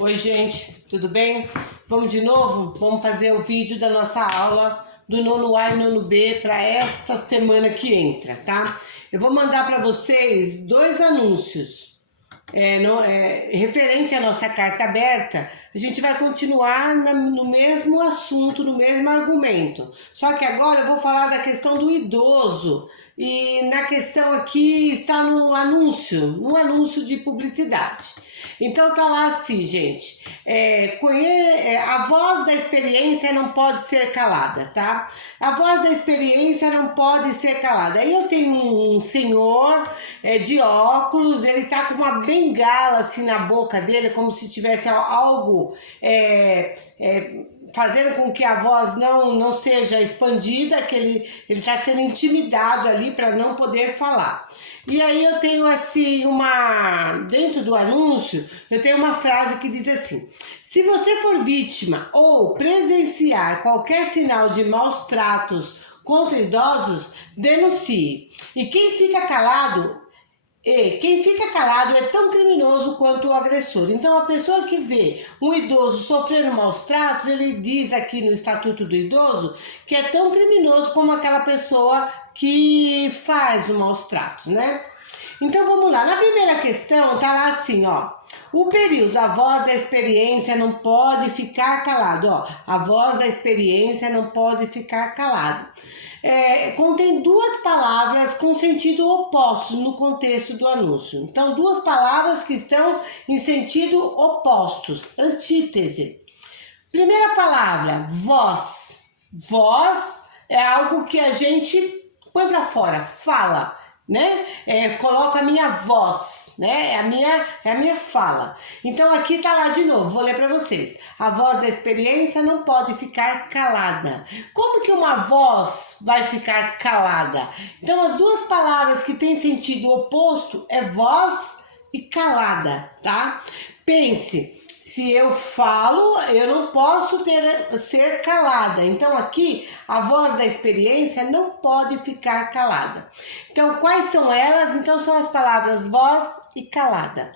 Oi, gente, tudo bem? Vamos de novo? Vamos fazer o vídeo da nossa aula do nono A e nono B para essa semana que entra, tá? Eu vou mandar para vocês dois anúncios. Referente à nossa carta aberta, a gente vai continuar no mesmo assunto, no mesmo argumento. Só que agora eu vou falar da questão do idoso. E na questão aqui está no anúncio de publicidade. Então tá lá assim, gente. A voz da experiência não pode ser calada, tá? A voz da experiência não pode ser calada. Aí eu tenho um senhor de óculos, ele tá com uma bengala assim na boca dele, como se tivesse algo fazendo com que a voz não seja expandida, que ele está sendo intimidado ali para não poder falar. E aí eu tenho assim dentro do anúncio, eu tenho uma frase que diz assim: se você for vítima ou presenciar qualquer sinal de maus tratos contra idosos, denuncie. E quem fica calado é tão criminoso quanto o agressor. Então, a pessoa que vê um idoso sofrendo maus tratos, ele diz aqui no Estatuto do Idoso que é tão criminoso como aquela pessoa que faz os maus tratos, né? Então, vamos lá. Na primeira questão, tá lá assim, ó. O período, a voz da experiência não pode ficar calado, ó. A voz da experiência não pode ficar calado. Contém duas palavras com sentido oposto no contexto do anúncio. Então, duas palavras que estão em sentido opostos, antítese. Primeira palavra, voz. Voz é algo que a gente põe para fora, fala, né? Coloca a minha voz, né? É a minha fala. Então aqui tá lá de novo, vou ler para vocês. A voz da experiência não pode ficar calada. Como que uma voz vai ficar calada? Então as duas palavras que têm sentido oposto é voz e calada, tá? Pense. Se eu falo, eu não posso ser calada. Então, aqui, a voz da experiência não pode ficar calada. Então, quais são elas? Então, são as palavras voz e calada.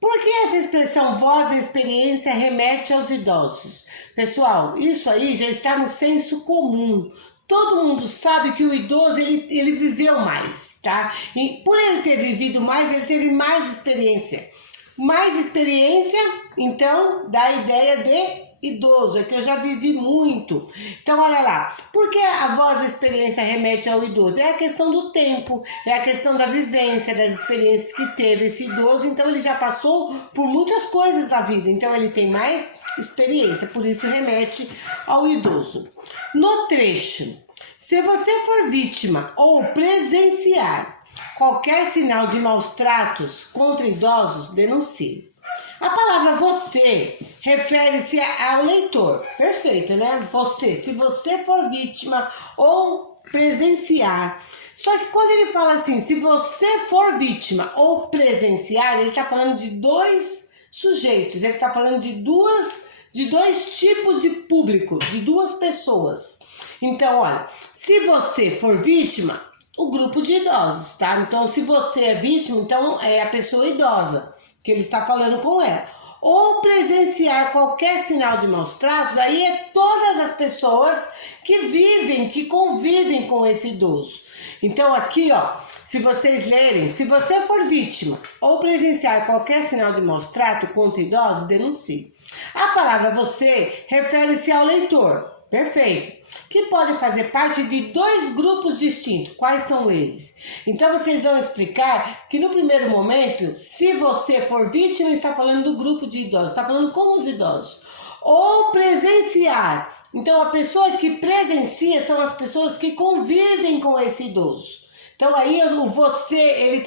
Por que essa expressão voz da experiência remete aos idosos? Pessoal, isso aí já está no senso comum. Todo mundo sabe que o idoso, ele viveu mais, tá? E por ele ter vivido mais, ele teve mais experiência. Mais experiência, então, dá a ideia de idoso, é que eu já vivi muito. Então, olha lá, por que a voz da experiência remete ao idoso? É a questão do tempo, é a questão da vivência, das experiências que teve esse idoso, então ele já passou por muitas coisas na vida, então ele tem mais experiência, por isso remete ao idoso. No trecho, se você for vítima ou presenciar qualquer sinal de maus tratos contra idosos, denuncie. A palavra você refere-se ao leitor. Perfeito, né? Você. Se você for vítima ou presenciar. Só que quando ele fala assim, se você for vítima ou presenciar, ele está falando de dois sujeitos. Ele está falando de dois tipos de público, de duas pessoas. Então, olha, se você for vítima, o grupo de idosos, tá? Então, se você é vítima, então é a pessoa idosa que ele está falando com ela. Ou presenciar qualquer sinal de maus tratos, aí é todas as pessoas que vivem, que convivem com esse idoso. Então, aqui, ó, se vocês lerem, se você for vítima ou presenciar qualquer sinal de maus tratos contra idosos, denuncie. A palavra você refere-se ao leitor. Perfeito. Que pode fazer parte de dois grupos distintos. Quais são eles? Então, vocês vão explicar que no primeiro momento, se você for vítima, está falando do grupo de idosos, está falando com os idosos. Ou presenciar. Então, a pessoa que presencia são as pessoas que convivem com esse idoso. Então, aí o você,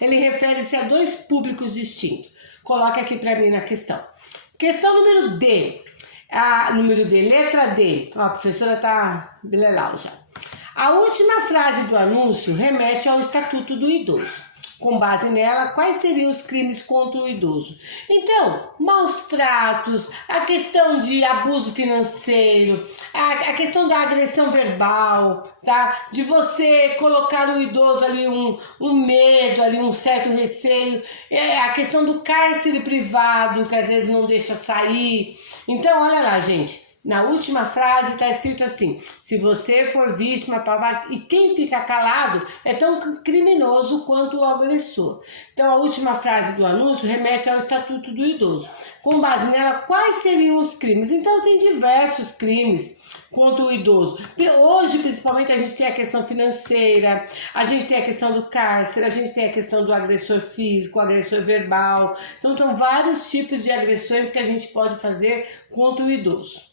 ele refere-se a dois públicos distintos. Coloca aqui para mim na questão. Questão número D. Letra D. Ó, a professora tá bilelau já. A última frase do anúncio remete ao Estatuto do Idoso. Com base nela, quais seriam os crimes contra o idoso? Então, maus tratos, a questão de abuso financeiro, a questão da agressão verbal, tá? De você colocar o idoso ali um medo, ali um certo receio, a questão do cárcere privado, que às vezes não deixa sair. Então, olha lá, gente. Na última frase está escrito assim: se você for vítima, e quem fica calado é tão criminoso quanto o agressor. Então a última frase do anúncio remete ao Estatuto do Idoso. Com base nela, quais seriam os crimes? Então tem diversos crimes contra o idoso. Hoje, principalmente, a gente tem a questão financeira, a gente tem a questão do cárcere, a gente tem a questão do agressor físico, agressor verbal. Então são vários tipos de agressões que a gente pode fazer contra o idoso.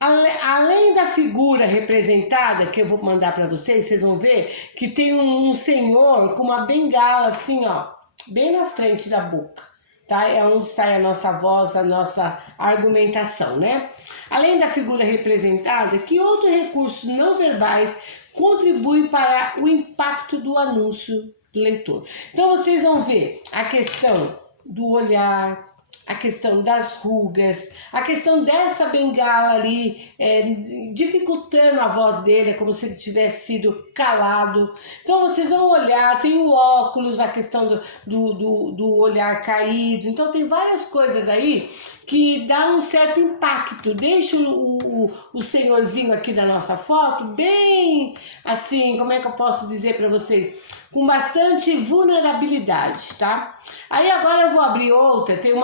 Além da figura representada, que eu vou mandar para vocês vão ver que tem um senhor com uma bengala assim, ó, bem na frente da boca, tá? É onde sai a nossa voz, a nossa argumentação, né? Além da figura representada, que outros recursos não verbais contribuem para o impacto do anúncio do leitor? Então vocês vão ver a questão do olhar, a questão das rugas, a questão dessa bengala ali, dificultando a voz dele, é como se ele tivesse sido calado. Então vocês vão olhar, tem o óculos, a questão do olhar caído. Então tem várias coisas aí que dá um certo impacto. Deixa o senhorzinho aqui da nossa foto bem assim, como é que eu posso dizer para vocês? Com bastante vulnerabilidade, tá? Aí agora eu vou abrir outra, tem um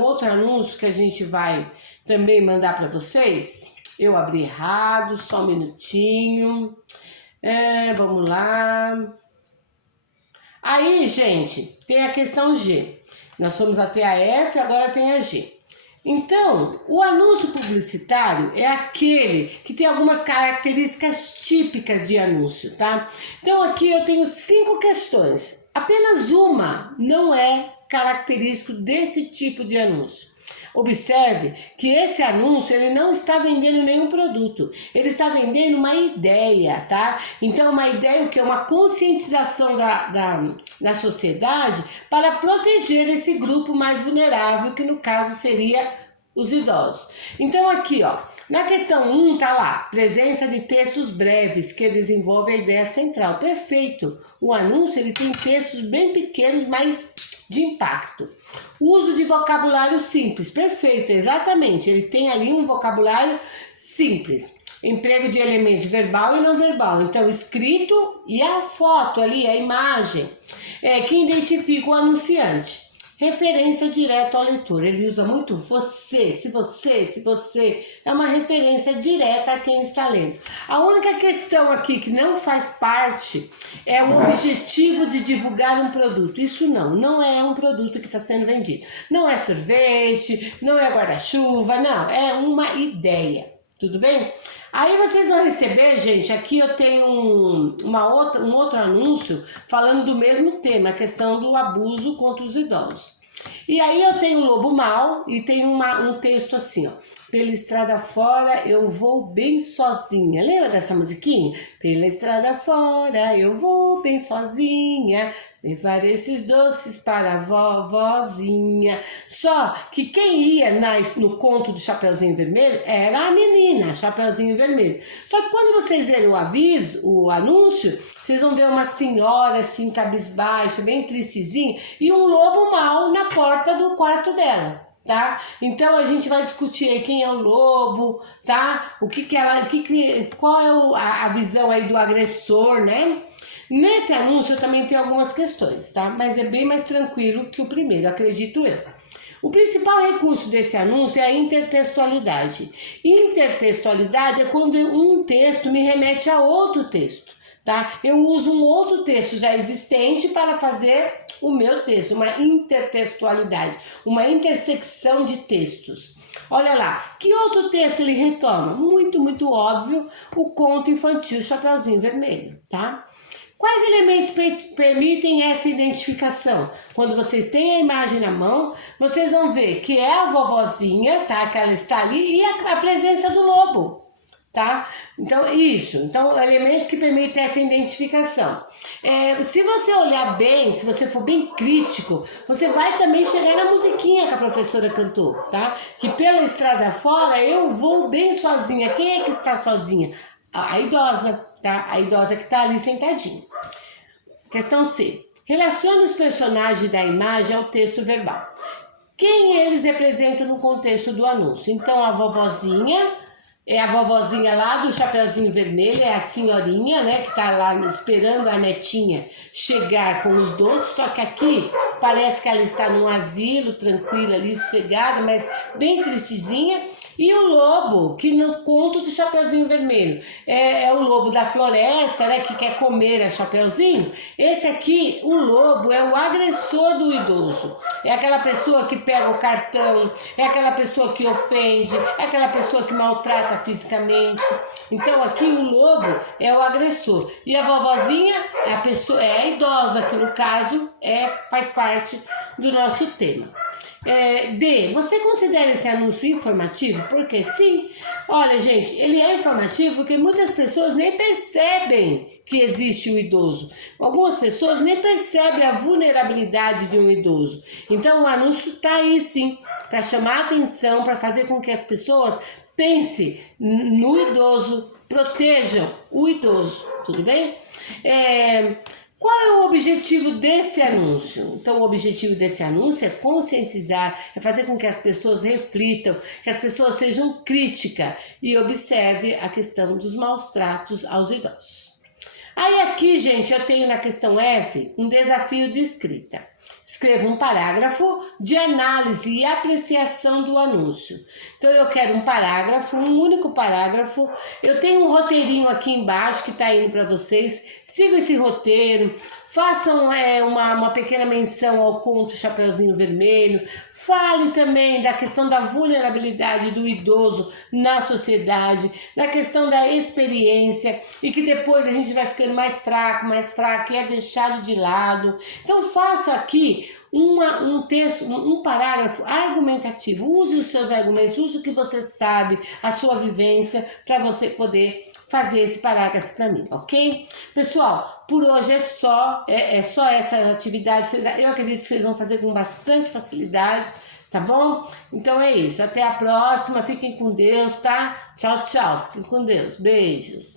outro anúncio que a gente vai também mandar para vocês. Eu abri errado, só um minutinho. Vamos lá. Aí, gente, tem a questão G. Nós fomos até a F, agora tem a G. Então, o anúncio publicitário é aquele que tem algumas características típicas de anúncio, tá? Então aqui eu tenho 5 questões. Apenas uma não é característico desse tipo de anúncio. Observe que esse anúncio ele não está vendendo nenhum produto, ele está vendendo uma ideia, tá? Então uma ideia o que é uma conscientização da sociedade para proteger esse grupo mais vulnerável, que no caso seria os idosos. Então aqui, ó, na questão 1 tá lá, presença de textos breves que desenvolve a ideia central. Perfeito. O anúncio ele tem textos bem pequenos, mas de impacto. Uso de vocabulário simples, perfeito, exatamente. Ele tem ali um vocabulário simples. Emprego de elementos verbal e não verbal. Então, escrito e a foto ali, a imagem, que identifica o anunciante. Referência direta ao leitor. Ele usa muito você, se você. É uma referência direta a quem está lendo. A única questão aqui que não faz parte é o objetivo de divulgar um produto. Isso não é um produto que está sendo vendido. Não é sorvete, não é guarda-chuva, não. É uma ideia. Tudo bem? Aí vocês vão receber, gente, aqui eu tenho um outro anúncio falando do mesmo tema, a questão do abuso contra os idosos. E aí eu tenho o lobo mau e tem um texto assim, ó. Pela estrada fora eu vou bem sozinha. Lembra dessa musiquinha? Pela estrada fora eu vou bem sozinha, levar esses doces para a vovozinha. Só que quem ia no conto do Chapeuzinho Vermelho era a menina, Chapeuzinho Vermelho. Só que quando vocês verem o anúncio, vocês vão ver uma senhora assim, cabisbaixa, bem tristezinha, e um lobo mau na porta do quarto dela. Tá? Então a gente vai discutir aí quem é o lobo, tá? Qual é a visão aí do agressor, né? Nesse anúncio eu também tenho algumas questões, tá? Mas é bem mais tranquilo que o primeiro, acredito eu. O principal recurso desse anúncio é a intertextualidade. Intertextualidade é quando um texto me remete a outro texto, tá? Eu uso um outro texto já existente para fazer o meu texto, uma intertextualidade, uma intersecção de textos. Olha lá, que outro texto ele retoma? Muito óbvio, o conto infantil Chapeuzinho Vermelho, tá? Quais elementos permitem essa identificação? Quando vocês têm a imagem na mão, vocês vão ver que é a vovozinha, tá? Que ela está ali, e a presença do lobo. tá? Então, isso. Então, elementos que permitem essa identificação. Se você olhar bem, se você for bem crítico, você vai também chegar na musiquinha que a professora cantou, tá? Que pela estrada fora eu vou bem sozinha. Quem é que está sozinha? A idosa, tá? A idosa que está ali sentadinha. Questão C. Relacione os personagens da imagem ao texto verbal. Quem eles representam no contexto do anúncio? Então, a vovozinha é a vovozinha lá do Chapeuzinho Vermelho, é a senhorinha, né, que tá lá esperando a netinha chegar com os doces, só que aqui parece que ela está num asilo, tranquila ali, sossegada, mas bem tristezinha. E o lobo, que no conto do Chapeuzinho Vermelho, é o lobo da floresta, né, que quer comer a Chapeuzinho. Esse aqui, o lobo, é o agressor do idoso. É aquela pessoa que pega o cartão, é aquela pessoa que ofende, é aquela pessoa que maltrata fisicamente. Então aqui o lobo é o agressor. E a vovozinha é a pessoa, é a idosa, que no caso faz parte do nosso tema. D. Você considera esse anúncio informativo? Porque sim. Olha, gente, ele é informativo porque muitas pessoas nem percebem que existe o idoso. Algumas pessoas nem percebem a vulnerabilidade de um idoso. Então o anúncio está aí sim, para chamar a atenção, para fazer com que as pessoas pensem no idoso, protejam o idoso, tudo bem? Qual é o objetivo desse anúncio? Então, o objetivo desse anúncio é conscientizar, é fazer com que as pessoas reflitam, que as pessoas sejam críticas e observem a questão dos maus tratos aos idosos. Aí aqui, gente, eu tenho na questão F um desafio de escrita. Escreva um parágrafo de análise e apreciação do anúncio. Então eu quero um parágrafo, um único parágrafo. Eu tenho um roteirinho aqui embaixo que está indo para vocês. Sigam esse roteiro, façam uma pequena menção ao conto Chapeuzinho Vermelho. Fale também da questão da vulnerabilidade do idoso na sociedade, na questão da experiência e que depois a gente vai ficando mais fraco e é deixado de lado. Então faça aqui um texto, um parágrafo argumentativo. Use os seus argumentos, use o que você sabe, a sua vivência, para você poder fazer esse parágrafo para mim, ok? Pessoal, por hoje é só essa atividade. Eu acredito que vocês vão fazer com bastante facilidade, tá bom? Então é isso. Até a próxima. Fiquem com Deus, tá? Tchau, tchau. Fiquem com Deus. Beijos.